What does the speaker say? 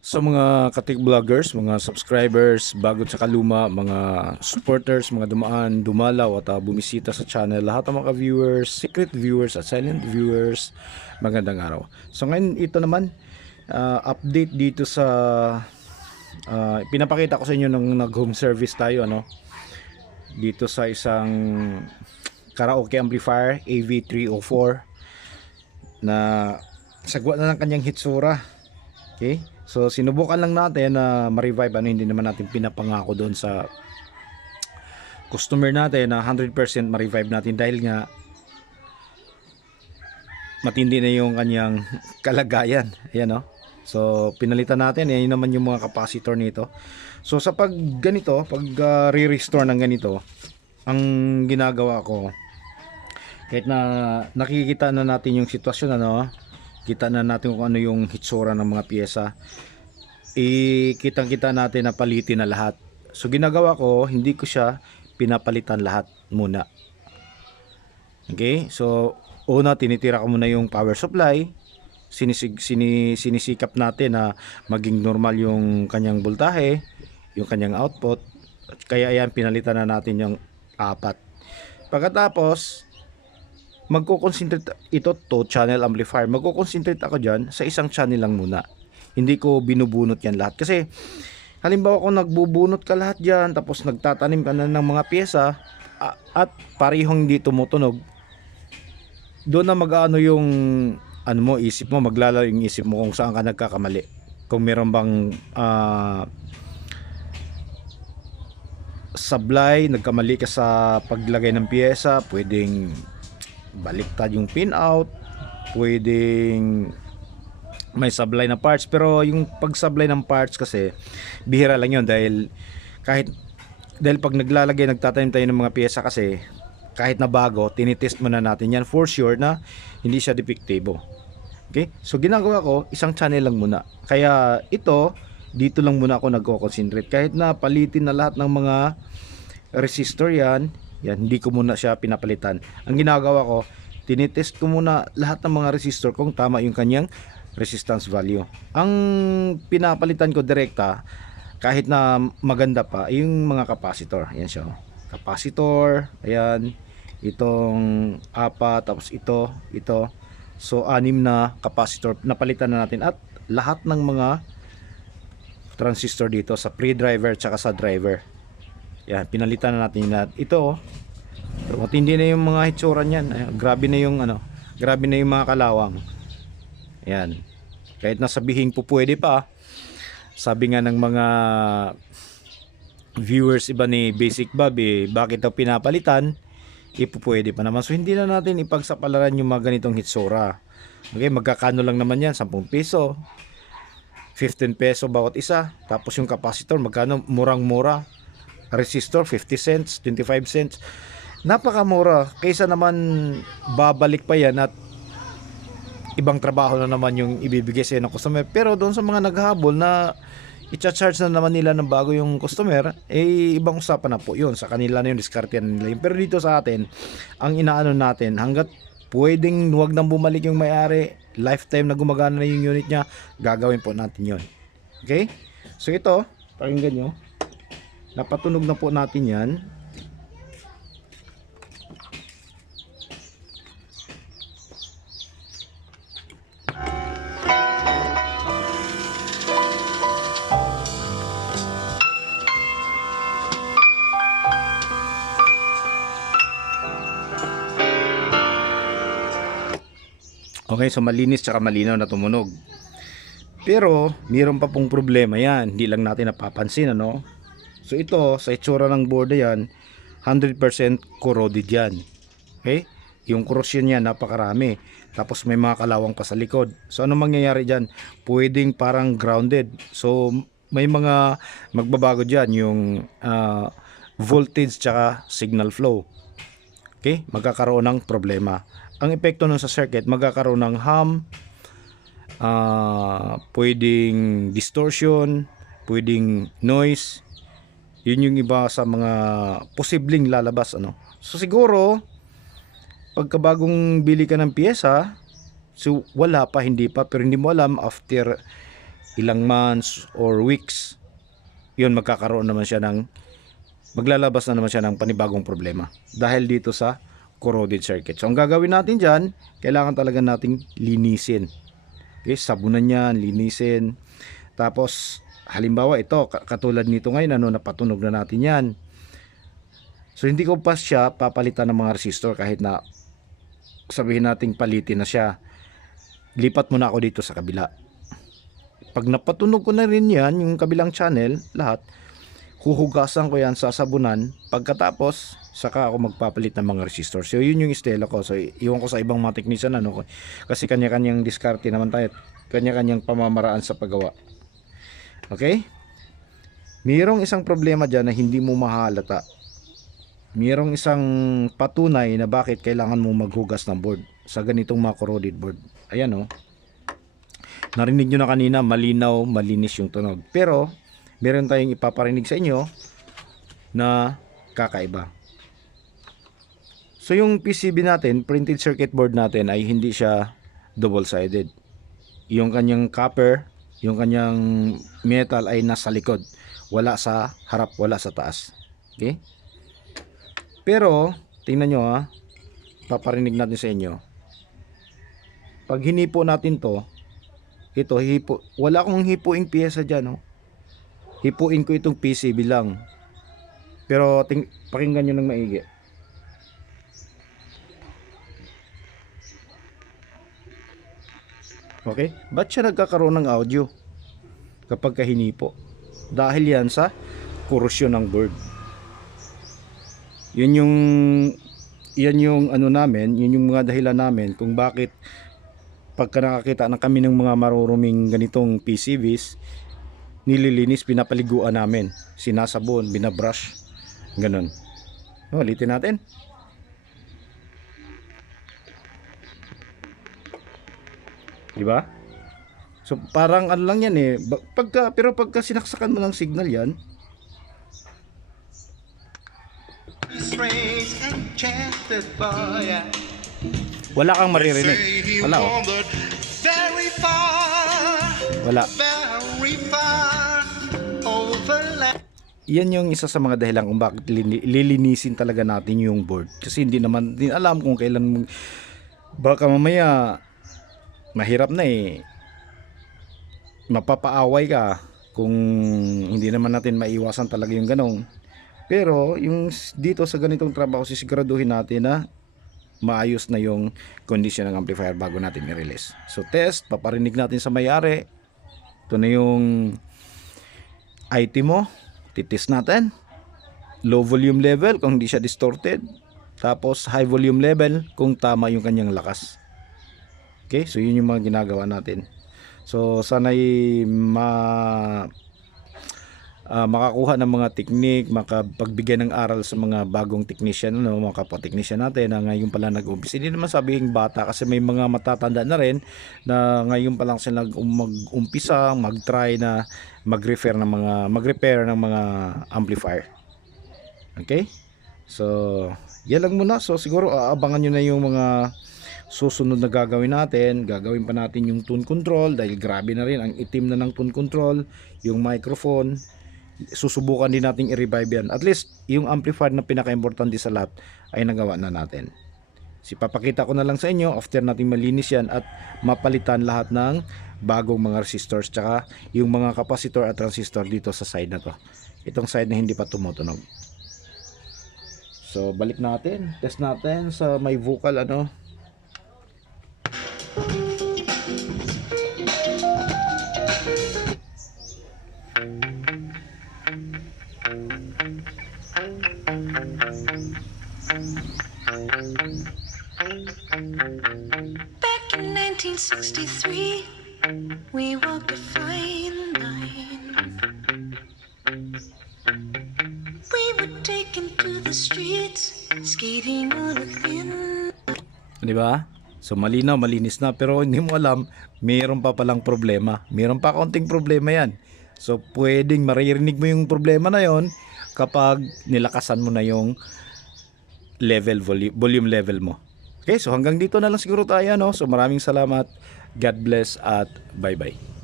Sa mga katik vloggers, mga subscribers, bago sa kaluma, mga supporters, mga dumaan, dumalaw at bumisita sa channel, lahat ng mga viewers, secret viewers at silent viewers, magandang araw. So ngayon ito naman, update dito sa pinapakita ko sa inyo nung nag home service tayo dito sa isang karaoke amplifier AV304 na sagwa na ng kanyang hitsura. Okay? So sinubukan lang natin na ma-revive, hindi naman natin pinapangako doon sa customer natin na 100% ma-revive natin dahil nga matindi na yung kanyang kalagayan. Ayan, no? So pinalitan natin, yan naman yung mga capacitor nito. So sa pag ganito, pag re-restore ng ganito, ang ginagawa ko, kahit na nakikita na natin yung sitwasyon, kita na natin kung ano yung hitsura ng mga piyesa, kitang-kita natin na palitin na lahat. So ginagawa ko, hindi ko siya pinapalitan lahat muna. Okay? So una, tinitira ko muna yung power supply. Sinisikap natin na maging normal yung kanyang voltahe, yung kanyang output. Kaya ayan, pinalitan na natin yung apat. Pagkatapos, magko-concentrate ito to channel amplifier. Magko-concentrate ako diyan sa isang channel lang muna. Hindi ko binubunot yan lahat. Kasi halimbawa kung nagbubunot ka lahat diyan, tapos nagtatanim ka na ng mga piyesa at parehong hindi tumutunog, doon na mag-ano yung isip mo, maglalaro yung isip mo kung saan ka nagkakamali. Kung meron bang sablay, nagkamali ka sa paglagay ng piyesa, pwedeng baliktad yung pin out, pwedeng may sablay na parts. Pero yung pagsablay ng parts kasi bihira lang yun, dahil pag nagtatanim tayo ng mga piyesa, kasi kahit na bago, tinitest muna natin yan for sure na hindi siya defective. Okay, so ginagawa ko, isang channel lang muna. Kaya ito, dito lang muna ako nagko-concentrate. Kahit na palitin na lahat ng mga resistor yan, hindi ko muna siya pinapalitan. Ang ginagawa ko, tinitest ko muna lahat ng mga resistor kung tama yung kanyang resistance value. Ang pinapalitan ko direkta, kahit na maganda pa, yung mga capacitor. Ayan siya, capacitor, ayan, itong apat, tapos ito. So 6 na capacitor napalitan na natin, at lahat ng mga transistor dito sa pre-driver tsaka sa driver. Yan, pinalitan na natin lahat. Ito, matindi na yung mga hitsura niyan. Grabe na yung grabe na yung mga kalawang. Yan. Kahit nasabihin po pwede pa. Sabi nga ng mga viewers iba ni Basic Bob, bakit daw pinapalitan? Pwede pa naman. So hindi na natin ipagsapalaran yung mga ganitong hitsura. Okay, magkakano lang naman yan, 10 piso, 15 peso bawat isa. Tapos yung capacitor, magkano? Murang-mura. Resistor, 50 cents, 25 cents. Napakamura. Kaysa naman babalik pa yan at ibang trabaho na naman yung ibibigay sa'yo ng customer. Pero doon sa mga naghahabol na i-charge na naman nila ng bago yung customer, ibang usapan na po yun. Sa kanila na yung diskartehan nila yun. Pero dito sa atin, ang inaano natin, hanggat pwedeng huwag nang bumalik yung may-ari, lifetime na gumagana na yung unit niya, gagawin po natin yun. Okay? So ito, pakinggan nyo, napatunog na po natin yan. Okay, so malinis tsaka malinaw na tumunog. Pero mayroon pa pong problema yan, hindi lang natin napapansin, So ito, sa itsura ng board yan, 100% corroded yan. Okay? Yung corrosion yan, napakarami. Tapos may mga kalawang pa sa likod. So ano mangyayari dyan? Pwedeng parang grounded. So may mga magbabago dyan, yung voltage tsaka signal flow. Okay? Magkakaroon ng problema. Ang epekto nun sa circuit, magkakaroon ng hum, pwedeng distortion, pwedeng noise. Yun yung iba sa mga posibleng lalabas. So siguro, pagkabagong bili ka ng piyesa, so wala pa, hindi pa, pero hindi mo alam after ilang months or weeks, yun magkakaroon naman siya ng, maglalabas na naman siya ng panibagong problema dahil dito sa corroded circuit. So ang gagawin natin dyan, kailangan talaga nating linisin. Okay, sabunan yan, linisin. Tapos halimbawa ito, katulad nito ngayon, napatunog na natin yan. So hindi ko pa siya papalitan ng mga resistor kahit na sabihin nating palitin na siya. Lipat muna ako dito sa kabila. Pag napatunog ko na rin yan, yung kabilang channel, lahat, huhugasan ko yan sa sabunan. Pagkatapos, saka ako magpapalit ng mga resistor. So yun yung estela ko. So iwan ko sa ibang mga technician, kasi kanya-kanyang diskarte naman tayo, kanya-kanyang pamamaraan sa paggawa. Okay? Mayroong isang problema dyan na hindi mo mahalata. Mayroong isang patunay na bakit kailangan mo maghugas ng board sa ganitong mga corroded board. Ayan narinig nyo na kanina, malinaw, malinis yung tunog. Pero meron tayong ipaparinig sa inyo na kakaiba. So yung PCB natin, printed circuit board natin, ay hindi siya double-sided. Yung kanyang copper, yung kanyang metal ay nasa likod. Wala sa harap, wala sa taas. Okay? Pero, tingnan nyo paparinig natin sa inyo. Pag hinipo natin to, ito, wala akong hipuing piyesa dyan. Hipuin ko itong PCB lang. Pero, pakinggan nyo ng maigi. Okay? Ba't siya nagkakaroon ng audio kapag kahinipo? Dahil yan sa korosyon ng board. Yan yung namin, yun yung mga dahilan namin kung bakit pagka nakakita na kami ng mga maruruming ganitong PCBs, nililinis, pinapaliguan namin, sinasabon, binabrush, ganun. Ulitin natin. Diba? So parang ano lang yan pero pagka sinaksakan mo ng signal yan, wala kang maririnig. Wala wala. Yan yung isa sa mga dahilan kung bakit lilinisin talaga natin yung board. Kasi hindi naman din alam kung kailan, baka mamaya mahirap na mapapaaway ka kung hindi naman natin maiwasan talaga yung ganong. Pero yung dito sa ganitong trabaho, sisiguraduhin natin na maayos na yung condition ng amplifier bago natin i-release. So test, paparinig natin sa may-ari. Ito na yung IT mo, titest natin. Low volume level kung hindi siya distorted, tapos high volume level kung tama yung kanyang lakas. Okay, so yun yung mga ginagawa natin. So sana'y makakuha ng mga technique, makapagbigay ng aral sa mga bagong technician, mga kapwa-technician natin na ngayon pala nag-umpisa. Hindi naman sabihin bata kasi may mga matatanda na rin na ngayon pa lang sila mag-umpisa, mag-try na mag-repair ng mga amplifier. Okay? So, yan lang muna. So, siguro aabangan nyo na yung mga susunod na gagawin natin. Gagawin pa natin yung tune control dahil grabe na rin ang itim na ng tune control, yung microphone. Susubukan din natin i-revive yan. At least yung amplifier na pinaka-importante sa lahat ay nagawa na natin. Papakita ko na lang sa inyo after natin malinis yan at mapalitan lahat ng bagong mga resistors tsaka yung mga capacitor at transistor dito sa side na to. Itong side na hindi pa tumutunog. So balik natin, test natin sa may vocal Back in 1963, we walked a fine line. We were taken to the streets, skating on a thin. Di ba? So malinaw, malinis na, pero hindi mo alam, mayroon pa palang problema. Mayroon pa konting problema yan. So pwedeng maririnig mo yung problema na yon kapag nilakasan mo na yung volume level mo. Okay, so hanggang dito na lang siguro tayo, So maraming salamat. God bless at bye-bye.